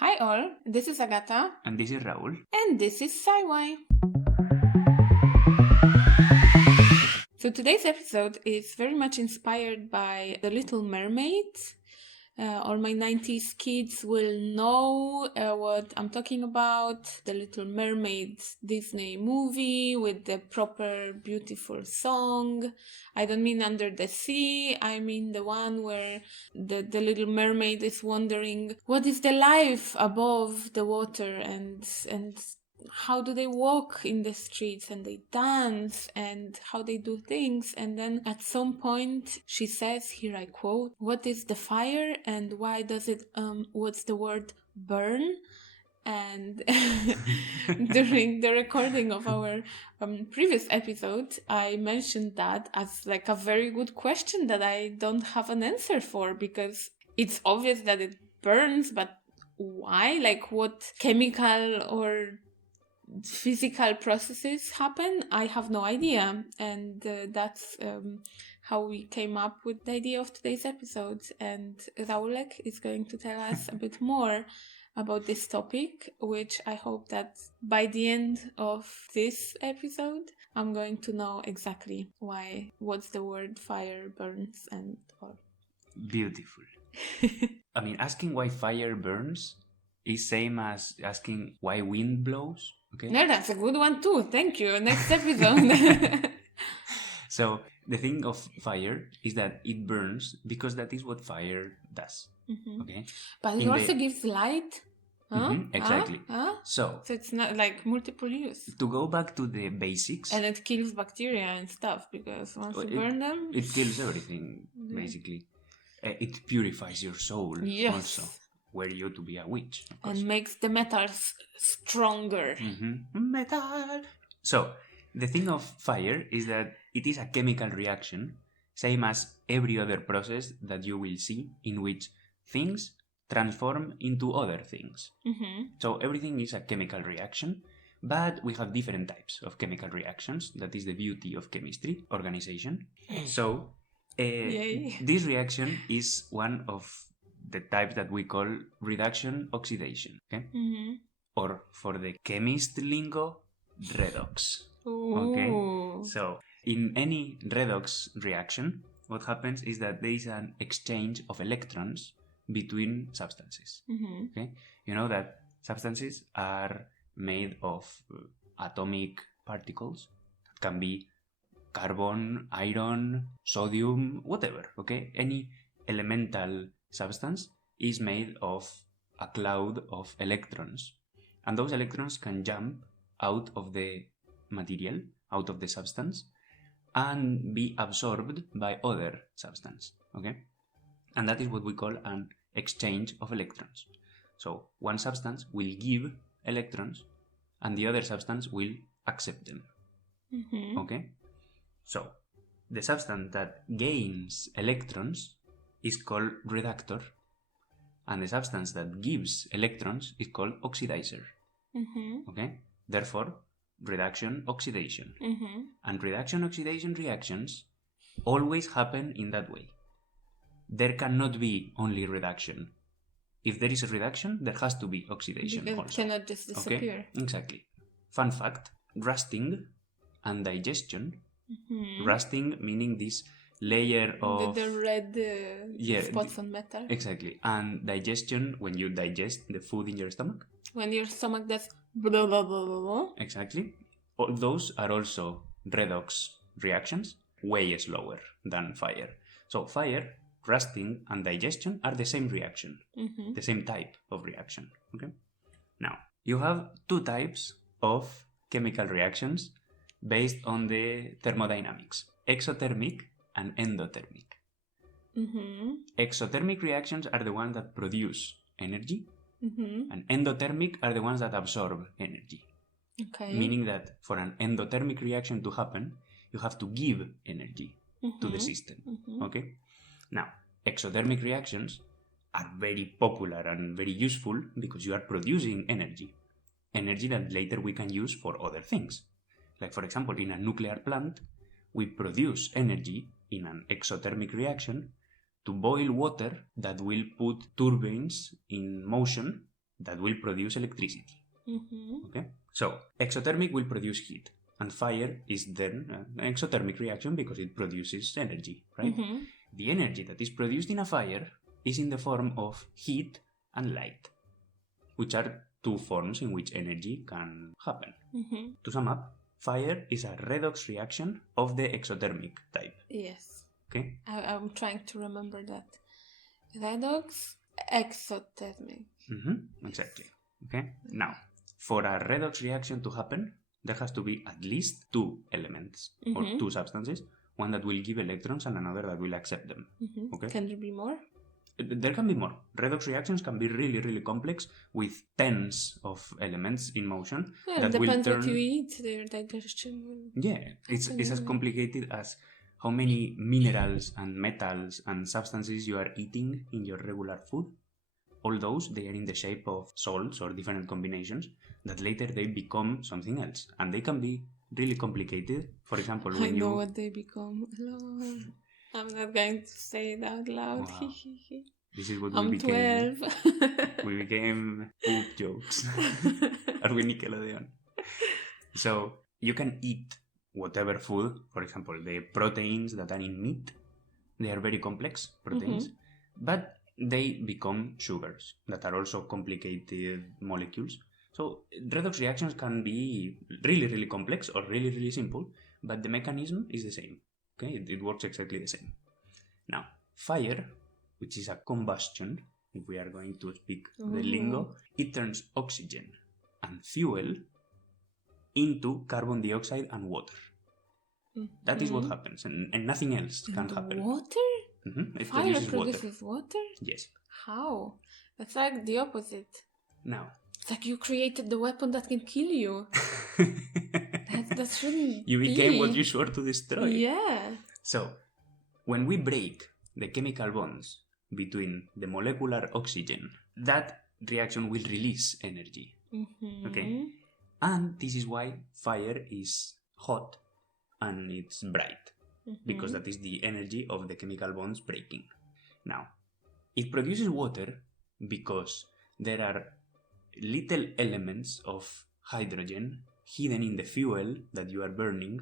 Hi all, this is Agata. And this is Raúl. And this is Sci-why. So today's episode is very much inspired by The Little Mermaid. All my 90s kids will know what I'm talking about. The Little Mermaid Disney movie with the proper beautiful song. I don't mean Under the Sea. I mean the one where the Little Mermaid is wondering what is the life above the water and how do they walk in the streets and they dance and how they do things. And then at some point she says, here I quote, what is the fire and why does it what's the word burn? And during the recording of our previous episode, I mentioned that as like a very good question that I don't have an answer for, because it's obvious that it burns, but why? Like what chemical or physical processes happen? I have no idea. And that's how we came up with the idea of today's episode. And Raulek is going to tell us a bit more about this topic, which I hope that by the end of this episode, I'm going to know exactly what's the word fire burns and all. Beautiful. I mean, asking why fire burns is same as asking why wind blows. Okay. No, that's a good one too. Thank you. Next episode. So the thing of fire is that it burns because that is what fire does. Mm-hmm. Okay. But it also gives light. Huh? Mm-hmm, exactly. So it's not like multiple use. To go back to the basics. And it kills bacteria and stuff because once you burn them, it kills everything basically. It purifies your soul also. Were you to be a witch. And makes the metals stronger. Mm-hmm. Metal. So, the thing of fire is that it is a chemical reaction, same as every other process that you will see in which things transform into other things. Mm-hmm. So, everything is a chemical reaction, but we have different types of chemical reactions. That is the beauty of chemistry, organization. So, this reaction is one of the types that we call reduction oxidation, okay? Mm-hmm. Or for the chemist lingo, redox. Ooh. Okay? So, in any redox reaction, what happens is that there is an exchange of electrons between substances. Mm-hmm. Okay? You know that substances are made of atomic particles that can be carbon, iron, sodium, whatever, okay? Any elemental substance is made of a cloud of electrons. And those electrons can jump out of the material, out of the substance, and be absorbed by other substance, okay? And that is what we call an exchange of electrons. So one substance will give electrons, and the other substance will accept them, okay? So, the substance that gains electrons is called reductor, and the substance that gives electrons is called oxidizer. Mm-hmm. Okay? Therefore, reduction, oxidation. Mm-hmm. And reduction-oxidation reactions always happen in that way. There cannot be only reduction. If there is a reduction, there has to be oxidation because also. It cannot just disappear. Okay? Exactly. Fun fact, rusting and digestion. Mm-hmm. Rusting meaning this layer of the red spots on metal. Exactly. And digestion, when you digest the food in your stomach. When your stomach does blah blah blah blah blah. Exactly. All those are also redox reactions, way slower than fire. So fire, rusting, and digestion are the same reaction, the same type of reaction. Okay. Now you have two types of chemical reactions based on the thermodynamics, exothermic and endothermic. Mm-hmm. Exothermic reactions are the ones that produce energy, and endothermic are the ones that absorb energy. Okay. Meaning that for an endothermic reaction to happen, you have to give energy to the system. Okay? Now, exothermic reactions are very popular and very useful because you are producing energy that later we can use for other things. Like, for example, in a nuclear plant, we produce energy in an exothermic reaction to boil water that will put turbines in motion that will produce electricity. Mm-hmm. Okay? So, exothermic will produce heat. And fire is then an exothermic reaction because it produces energy, right? Mm-hmm. The energy that is produced in a fire is in the form of heat and light, which are two forms in which energy can happen. Mm-hmm. To sum up, fire is a redox reaction of the exothermic type. Yes. Okay? I'm trying to remember that. Redox, exothermic. Exactly. Okay? Now, for a redox reaction to happen, there has to be at least two elements or two substances, one that will give electrons and another that will accept them. Mm-hmm. Okay? Can there be more? There can be more. Redox reactions can be really, really complex with tens of elements in motion that will Depends turn... what you eat, their digestion will... Yeah, it's as complicated as how many minerals and metals and substances you are eating in your regular food. All those, they are in the shape of salts or different combinations that later they become something else. And they can be really complicated. For example, when I know what they become. Lord. I'm not going to say it out loud. Wow. This is what I'm we became. 12. We became poop jokes. Are we Nickelodeon? So you can eat whatever food, for example, the proteins that are in meat, they are very complex proteins, but they become sugars that are also complicated molecules. So redox reactions can be really, really complex or really, really simple, but the mechanism is the same. Okay, it works exactly the same. Now, fire, which is a combustion, if we are going to speak the lingo, it turns oxygen and fuel into carbon dioxide and water. That is what happens, and nothing else can happen. Water? It Fire produces water? Yes. How? That's like the opposite. Now, it's like you created the weapon that can kill you. that shouldn't you became be. what you swore to destroy. Yeah. So, when we break the chemical bonds between the molecular oxygen, that reaction will release energy. Okay? And this is why fire is hot and it's bright, because that is the energy of the chemical bonds breaking. Now, it produces water because there are little elements of hydrogen hidden in the fuel that you are burning,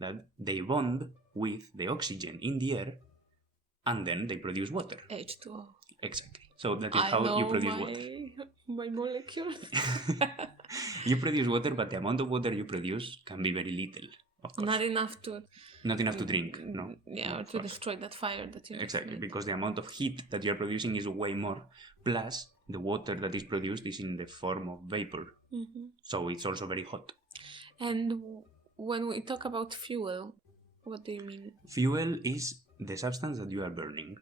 that they bond with the oxygen in the air, and then they produce water. H2O. Exactly. So that is how you produce water. My molecules. You produce water, but the amount of water you produce can be very little, of course. Not enough to drink, no. Yeah, or to destroy that fire that you Exactly, because the amount of heat that you're producing is way more. Plus, the water that is produced is in the form of vapor. So it's also very hot. And when we talk about fuel, what do you mean? Fuel is the substance that you are burning.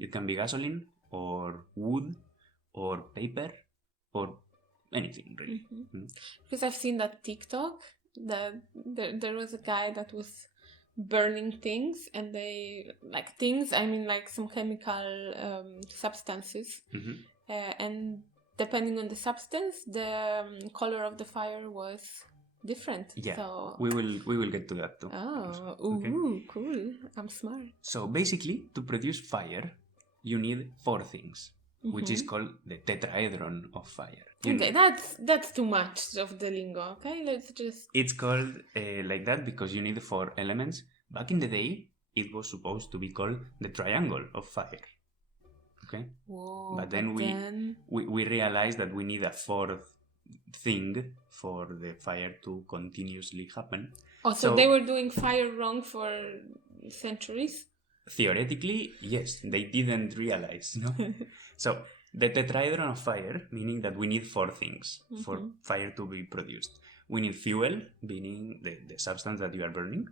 It can be gasoline or wood or paper or anything, really. Because I've seen that TikTok that there was a guy that was burning things, and they I mean like some chemical substances, and depending on the substance, the color of the fire was different. Yeah, so we will get to that too. Cool. I'm smart. So basically, to produce fire, you need four things, which is called the tetrahedron of fire. Okay, that's too much of the lingo. Okay, let's just... It's called like that because you need four elements. Back in the day, it was supposed to be called the triangle of fire. Okay? Whoa, but then we realized that we need a fourth thing for the fire to continuously happen. So they were doing fire wrong for centuries? Theoretically, yes, they didn't realize, no? So, the tetrahedron of fire, meaning that we need four things for fire to be produced. We need fuel, meaning the substance that you are burning.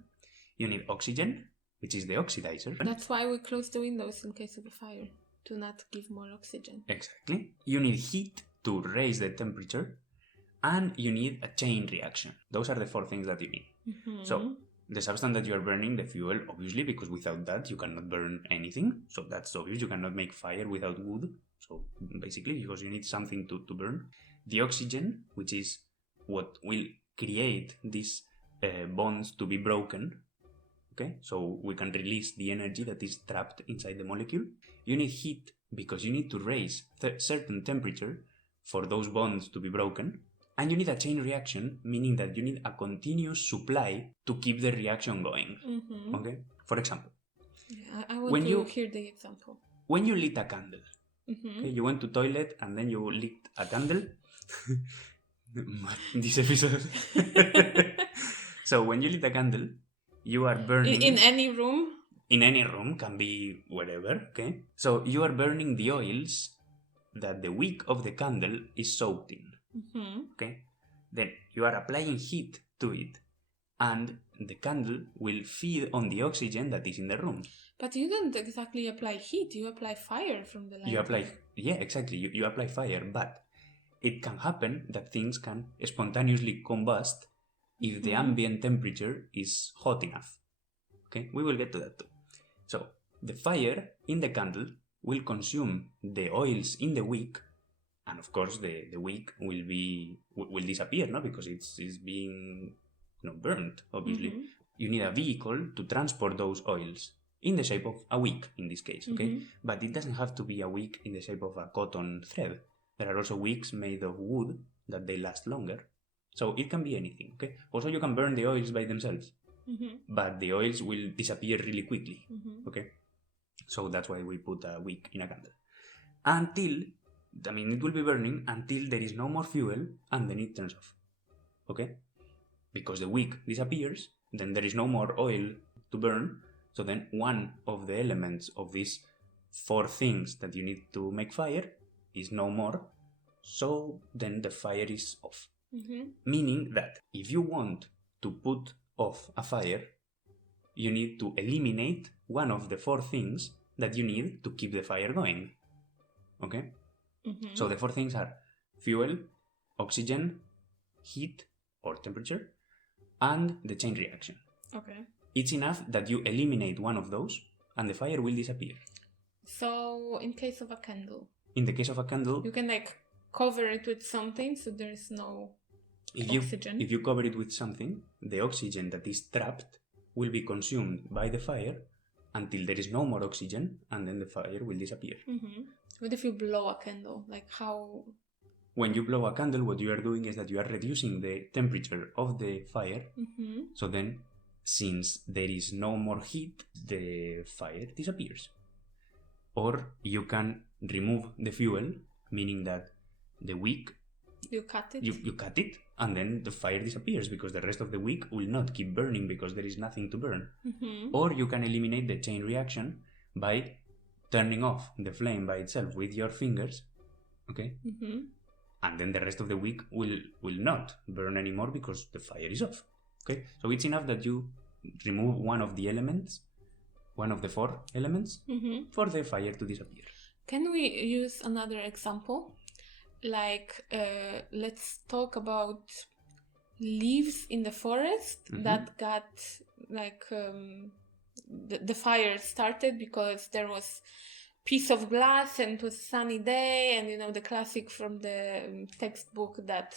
You need oxygen, which is the oxidizer. That's why we close the windows in case of a fire, to not give more oxygen. Exactly. You need heat to raise the temperature, and you need a chain reaction. Those are the four things that you need. So, the substance that you are burning, the fuel, obviously, because without that you cannot burn anything. So that's obvious. You cannot make fire without wood. So basically, because you need something to burn. The oxygen, which is what will create these bonds to be broken. Okay, so we can release the energy that is trapped inside the molecule. You need heat because you need to raise certain temperature for those bonds to be broken. And you need a chain reaction, meaning that you need a continuous supply to keep the reaction going. Okay? For example, I want to hear the example. When you lit a candle, okay, you went to toilet and then you lit a candle. This episode. So when you lit a candle, you are burning... In any room? In any room, can be wherever, okay? So you are burning the oils that the wick of the candle is soaked in. Okay, then you are applying heat to it, and the candle will feed on the oxygen that is in the room. But you don't exactly apply heat, you apply fire from the light. Exactly, you apply fire, but it can happen that things can spontaneously combust if the ambient temperature is hot enough. Okay, we will get to that too. So the fire in the candle will consume the oils in the wick. And of course, the wick will disappear, no? Because it's being burnt, obviously. You need a vehicle to transport those oils in the shape of a wick, in this case, okay? But it doesn't have to be a wick in the shape of a cotton thread. There are also wicks made of wood that they last longer. So it can be anything, okay? Also, you can burn the oils by themselves, but the oils will disappear really quickly, okay? So that's why we put a wick in a candle. It will be burning until there is no more fuel and then it turns off. Okay? Because the wick disappears, then there is no more oil to burn. So then one of the elements of these 4 things that you need to make fire is no more. So then the fire is off. Meaning that if you want to put off a fire, you need to eliminate one of the 4 things that you need to keep the fire going. Okay? So the 4 things are fuel, oxygen, heat or temperature, and the chain reaction. Okay. It's enough that you eliminate one of those and the fire will disappear. So in case of a candle? In the case of a candle... You can cover it with something so there is no oxygen. If you cover it with something, the oxygen that is trapped will be consumed by the fire until there is no more oxygen and then the fire will disappear. What if you blow a candle? How? When you blow a candle, what you are doing is that you are reducing the temperature of the fire. So then, since there is no more heat, the fire disappears. Or you can remove the fuel, meaning that the wick... You cut it? You cut it, and then the fire disappears because the rest of the wick will not keep burning because there is nothing to burn. Or you can eliminate the chain reaction by turning off the flame by itself with your fingers, okay? And then the rest of the wick will not burn anymore because the fire is off, okay? So it's enough that you remove one of the elements, one of the 4 elements, for the fire to disappear. Can we use another example? Let's talk about leaves in the forest that got the fire started because there was piece of glass and it was a sunny day, and the classic from the textbook that...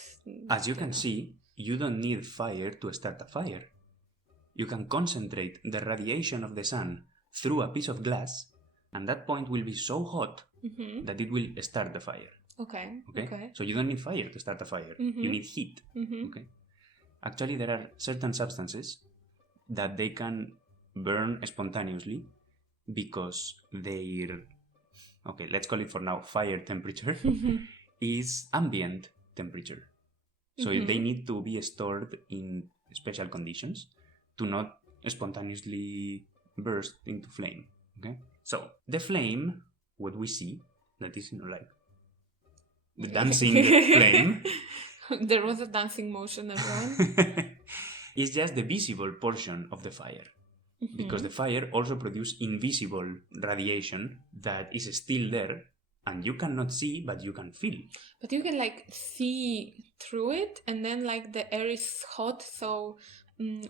As you can see, you don't need fire to start a fire. You can concentrate the radiation of the sun through a piece of glass, and that point will be so hot that it will start the fire. Okay. So you don't need fire to start a fire. You need heat. Okay. Actually, there are certain substances that they can burn spontaneously because their, let's call it for now, fire temperature is ambient temperature. So they need to be stored in special conditions to not spontaneously burst into flame. Okay. So the flame, what we see, that is the dancing flame. There was a dancing motion, everyone. It's just the visible portion of the fire. Because the fire also produces invisible radiation that is still there and you cannot see, but you can feel. But you can see through it, and then the air is hot, so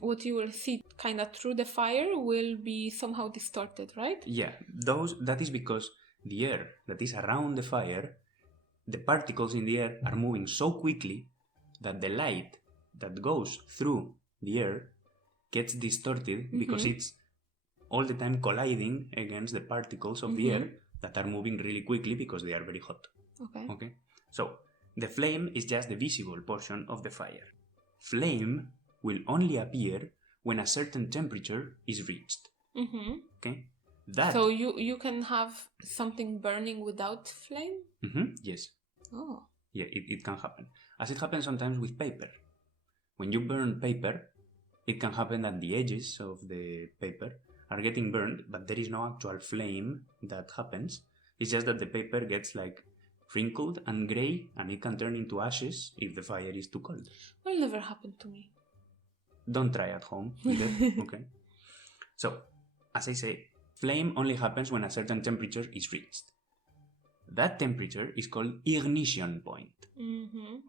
what you will see kind of through the fire will be somehow distorted, right? Yeah, that is because the air that is around the fire, the particles in the air are moving so quickly that the light that goes through the air gets distorted because it's all the time colliding against the particles of the air that are moving really quickly because they are very hot. Okay. So the flame is just the visible portion of the fire. Flame will only appear when a certain temperature is reached. Okay? So you can have something burning without flame? Yes. Oh. Yeah, it can happen. As it happens sometimes with paper. When you burn paper, it can happen that the edges of the paper are getting burned, but there is no actual flame that happens. It's just that the paper gets like wrinkled and grey, and it can turn into ashes if the fire is too cold. Will never happen to me. Don't try at home either. Okay. So, as I say, flame only happens when a certain temperature is reached. That temperature is called ignition point.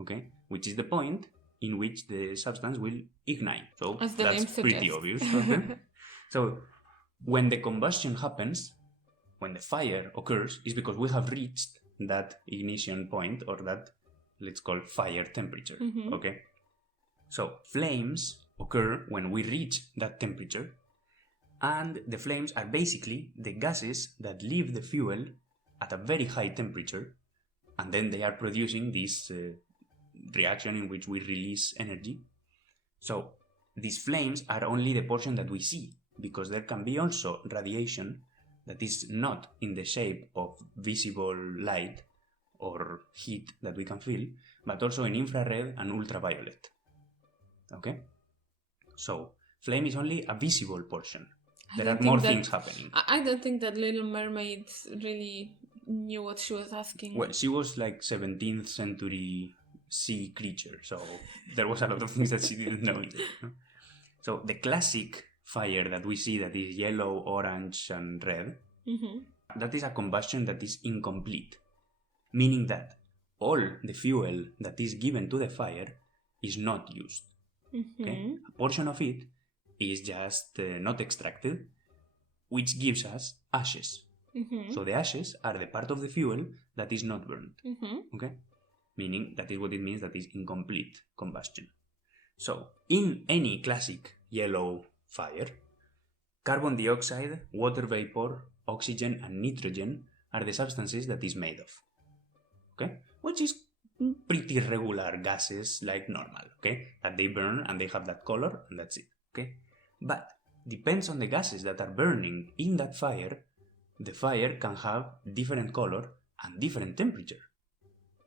Okay, which is the point in which the substance will ignite. So that's pretty obvious. Okay? So when the combustion happens, when the fire occurs, is because we have reached that ignition point, or that, let's call, fire temperature. Okay. So flames occur when we reach that temperature, and the flames are basically the gases that leave the fuel at a very high temperature, and then they are producing this reaction in which we release energy. So these flames are only the portion that we see, because there can be also radiation that is not in the shape of visible light or heat that we can feel, but also in infrared and ultraviolet. Okay? So flame is only a visible portion. There are more things happening. I don't think that Little Mermaid really knew what she was asking. Well, she was like 17th century sea creature, so there was a lot of things that she didn't know either. So the classic fire that we see, that is yellow, orange, and red, that is a combustion that is incomplete, meaning that all the fuel that is given to the fire is not used. Okay? A portion of it is just not extracted, which gives us ashes. So the ashes are the part of the fuel that is not burned. Okay? Meaning that is what it means, that is incomplete combustion. So in any classic yellow fire, carbon dioxide, water vapor, oxygen, and nitrogen are the substances that is made of. Okay? Which is pretty regular gases, like normal, okay? That they burn and they have that color, and that's it, okay? But depends on the gases that are burning in that fire, the fire can have different color and different temperature.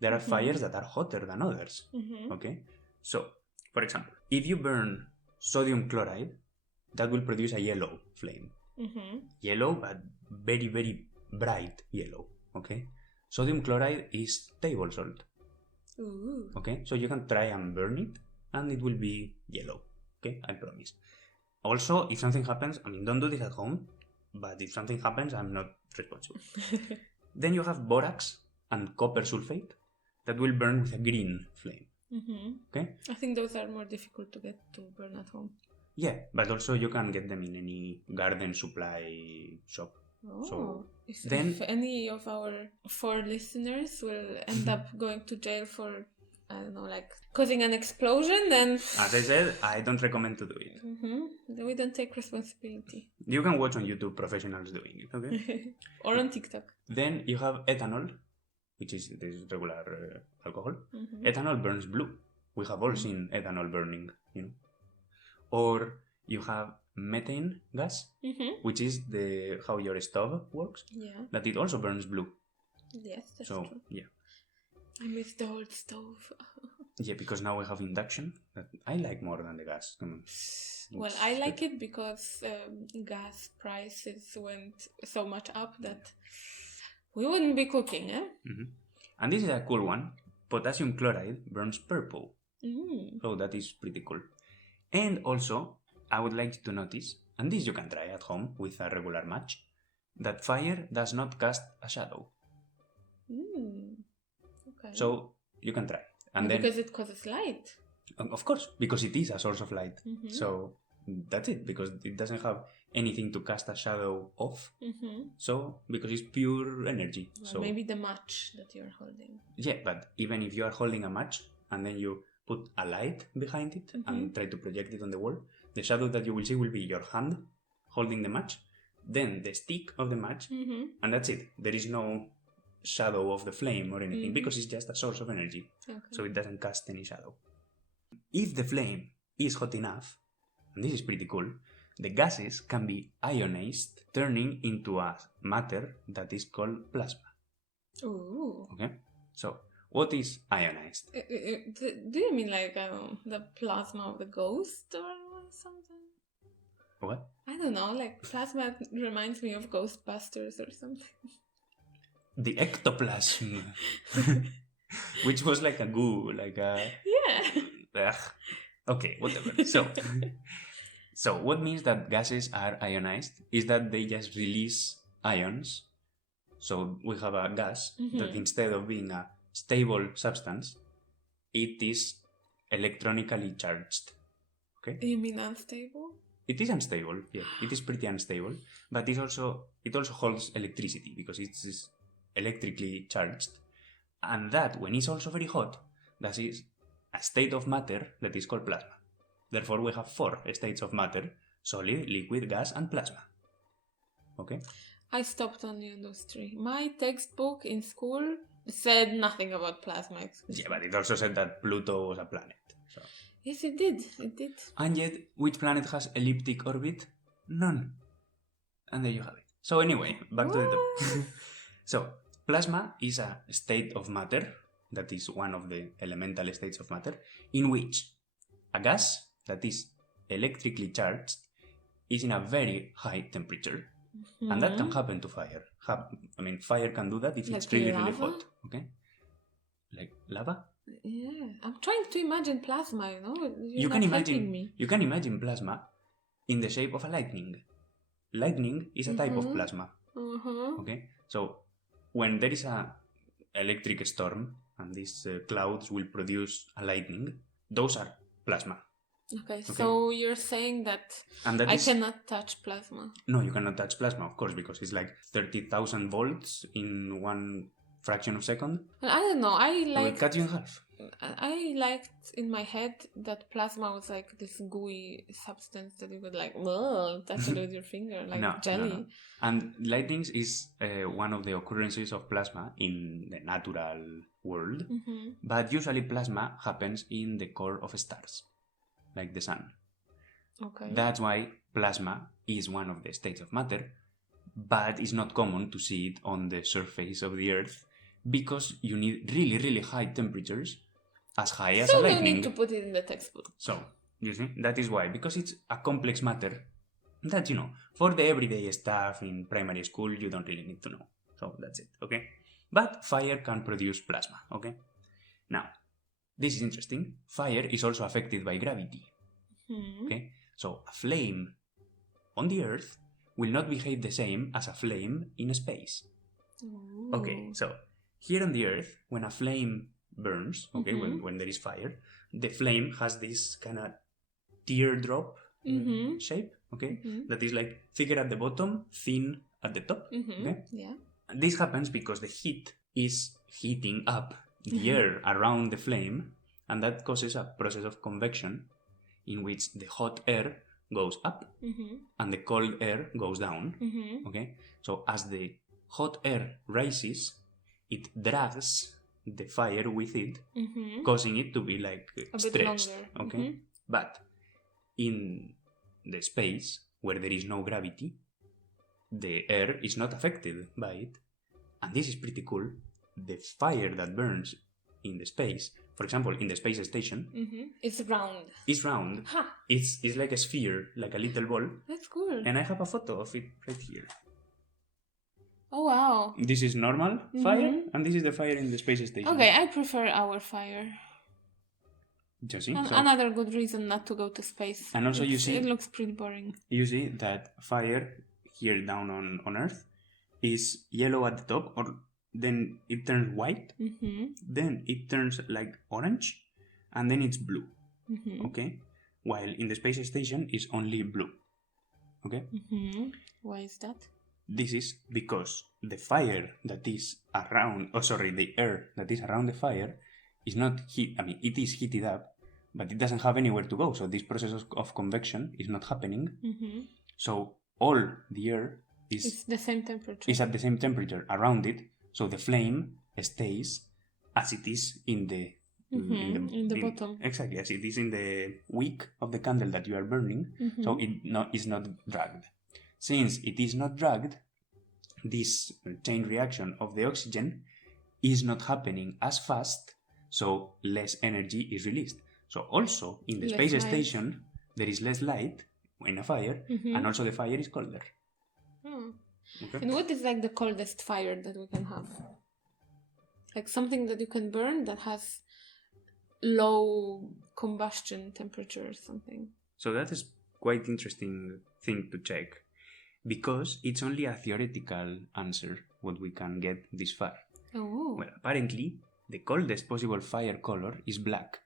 There are fires that are hotter than others, okay? So, for example, if you burn sodium chloride, that will produce a yellow flame. Yellow, but very, very bright yellow, okay? Sodium chloride is table salt. Okay, so you can try and burn it, and it will be yellow, okay? I promise. Also, if something happens, I mean, don't do this at home, but if something happens, I'm not responsible. Then you have borax and copper sulfate that will burn with a green flame. Okay? I think those are more difficult to get to burn at home. Yeah, but also you can get them in any garden supply shop. So if any of our 4 listeners will end up going to jail for, I don't know, like causing an explosion, then... As I said, I don't recommend to do it. We don't take responsibility. You can watch on YouTube professionals doing it, okay? Or on TikTok. Then you have ethanol, which is this regular alcohol. Ethanol burns blue. We have all seen ethanol burning, you know. Or you have methane gas, which is how your stove works. Yeah. That it also burns blue. Yes, that's true. Yeah. I miss the old stove. Yeah, because now we have induction that I like more than the gas. Well, I like it because gas prices went so much up that we wouldn't be cooking, eh? And this is a cool one. Potassium chloride burns purple. So that is pretty cool. And also, I would like you to notice, and this you can try at home with a regular match, that fire does not cast a shadow. Okay. So you can try. And then, because it causes light. Of course, because it is a source of light. So that's it, because it doesn't have anything to cast a shadow off. So, because it's pure energy. Well, so maybe the match that you're holding. Yeah, but even if you are holding a match and then you put a light behind it and try to project it on the wall, the shadow that you will see will be your hand holding the match, then the stick of the match, and that's it. There is no shadow of the flame or anything, Mhm. because it's just a source of energy, Okay. so it doesn't cast any shadow. If the flame is hot enough, and this is pretty cool, the gases can be ionized, turning into a matter that is called plasma. Ooh. Okay? So, what is ionized? Do you mean like the plasma of the ghost or something? What? I don't know, like plasma reminds me of Ghostbusters or something. The ectoplasm, which was like a goo, like a... Yeah. Ugh. Okay, whatever. So what means that gases are ionized is that they just release ions. So we have a gas that instead of being a stable substance, it is electronically charged. Okay? You mean unstable? It is unstable, yeah. It is pretty unstable, but it also holds electricity because it is electrically charged. And that, when it's also very hot, that is a state of matter that is called plasma. Therefore, we have 4 states of matter: solid, liquid, gas, and plasma. Okay? I stopped only on those 3. My textbook in school said nothing about plasma. Yeah, but it also said that Pluto was a planet. So. Yes, it did. It did. And yet, which planet has elliptic orbit? None. And there you have it. So anyway, back to the topic. So, plasma is a state of matter, that is one of the elemental states of matter, in which a gas that is electrically charged is in a very high temperature. And that can happen to fire. Fire can do that if it's really, really hot. Okay? Like lava? Yeah. I'm trying to imagine plasma, you know? You can imagine plasma in the shape of a lightning. Lightning is a type of plasma. Okay? So, when there is a electric storm and these clouds will produce a lightning, those are plasma. Okay, so you're saying that I cannot touch plasma? No, you cannot touch plasma, of course, because it's like 30,000 volts in one fraction of a second. Well, I don't know. It will cut you in half. I liked in my head that plasma was like this gooey substance that you would like touch it with your finger, like jelly. No. And lightning is one of the occurrences of plasma in the natural world, but usually plasma happens in the core of stars, like the sun. Okay. That's why plasma is one of the states of matter, but it's not common to see it on the surface of the Earth because you need really, really high temperatures, as high as a lightning. So you need to put it in the textbook. So, you see, that is why, because it's a complex matter that, you know, for the everyday stuff in primary school, you don't really need to know. So that's it, okay? But fire can produce plasma, okay? Now, this is interesting. Fire is also affected by gravity. Okay? So a flame on the Earth will not behave the same as a flame in space. Ooh. Okay, so here on the Earth, when a flame burns, okay, when there is fire, the flame has this kind of teardrop shape, okay? That is like thicker at the bottom, thin at the top. Okay? Yeah. And this happens because the heat is heating up the air around the flame, and that causes a process of convection in which the hot air goes up and the cold air goes down. Okay, so as the hot air rises, it drags the fire with it, causing it to be like stretched. Okay, but in the space where there is no gravity, the air is not affected by it, and this is pretty cool. The fire that burns in the space, for example, in the space station, it's round. It's round. Ha. It's like a sphere, like a little ball. That's cool. And I have a photo of it right here. Oh wow. This is normal fire, and this is the fire in the space station. Okay, I prefer our fire. You see? Another good reason not to go to space. And also, you see, it looks pretty boring. You see that fire here down on Earth is yellow at the top, or then it turns white, then it turns like orange, and then it's blue. Okay, while in the space station is only blue. Okay. Why is that? This is because the fire that is around, the air that is around the fire is not heat. I mean, it is heated up, but it doesn't have anywhere to go. So this process of convection is not happening. So all the air is the same temperature. Is at the same temperature around it, So the flame stays as it is in the bottom. Exactly, as it is in the wick of the candle that you are burning. So it is not dragged. Since it is not dragged, this chain reaction of the oxygen is not happening as fast, so less energy is released. So also in the space station there is less light in a fire, and also the fire is colder. Okay. And what is like the coldest fire that we can have? Like something that you can burn that has low combustion temperature or something. So that is quite interesting thing to check, because it's only a theoretical answer what we can get this far. Oh. Well, apparently the coldest possible fire color is black,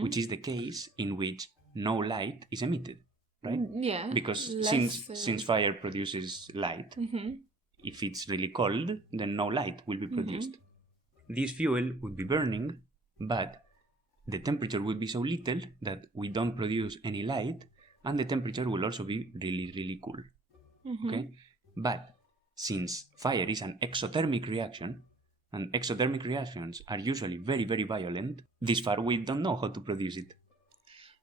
which is the case in which no light is emitted, right? Yeah. Because since fire produces light, if it's really cold, then no light will be produced. This fuel would be burning, but the temperature would be so little that we don't produce any light, and the temperature will also be really, really cool. Okay? But since fire is an exothermic reaction, and exothermic reactions are usually very, very violent, this far we don't know how to produce it.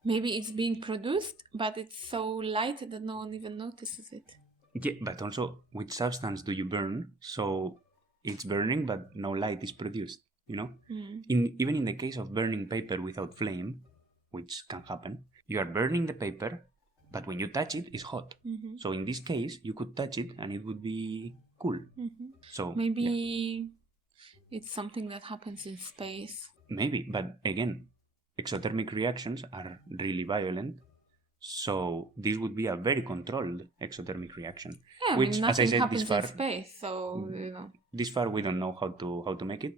Maybe it's being produced, but it's so light that no one even notices it. Yeah, but also, which substance do you burn? So it's burning, but no light is produced, you know? Even in the case of burning paper without flame, which can happen, you are burning the paper, but when you touch it, it's hot. So in this case, you could touch it and it would be cool. So maybe it's something that happens in space. Maybe, but again, exothermic reactions are really violent. So this would be a very controlled exothermic reaction. Yeah, which, as I said, happens this far, in space, so you know. This far we don't know how to make it,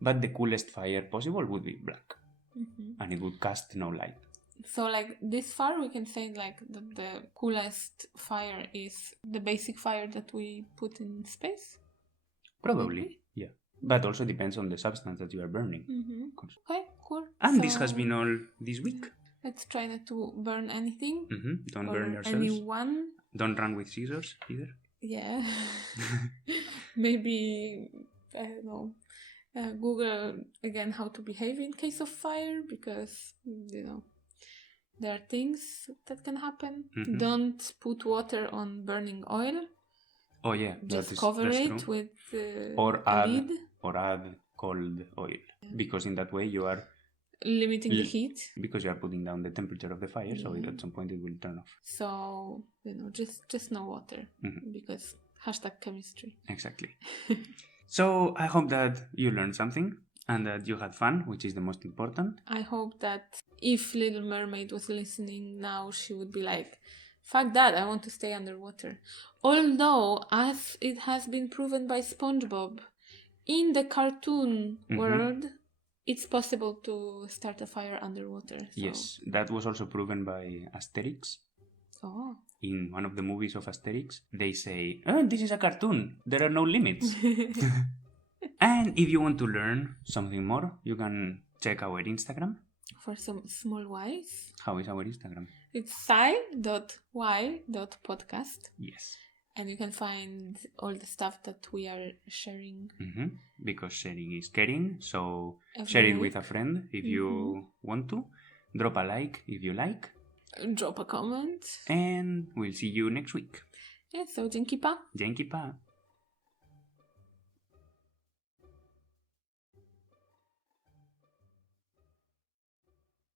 but the coolest fire possible would be black, and it would cast no light. So like this far we can say like the coolest fire is the basic fire that we put in space? Probably, yeah. But also depends on the substance that you are burning. Okay, cool. And this has been all this week. Let's try not to burn anything. Don't burn yourselves. Anyone. Don't run with scissors either. Yeah. Maybe, I don't know, Google again how to behave in case of fire, because, you know, there are things that can happen. Don't put water on burning oil. Oh yeah, just cover it true. with or a lid. Or add cold oil, because in that way you are limiting the heat. Because you are putting down the temperature of the fire, so at some point it will turn off. So, you know, just no water, because #chemistry. Exactly. So I hope that you learned something and that you had fun, which is the most important. I hope that if Little Mermaid was listening now, she would be like, fuck that, I want to stay underwater. Although, as it has been proven by SpongeBob, in the cartoon world, it's possible to start a fire underwater. So. Yes, that was also proven by Asterix. Oh. In one of the movies of Asterix, they say, "Oh, this is a cartoon. There are no limits." And if you want to learn something more, you can check our Instagram. For some small Ys. How is our Instagram? It's sci.y.podcast. Yes. And you can find all the stuff that we are sharing. Because sharing is caring. So share it with a friend if you want to. Drop a like if you like. Drop a comment. And we'll see you next week. Yeah, so dzięki pa. Dzięki pa.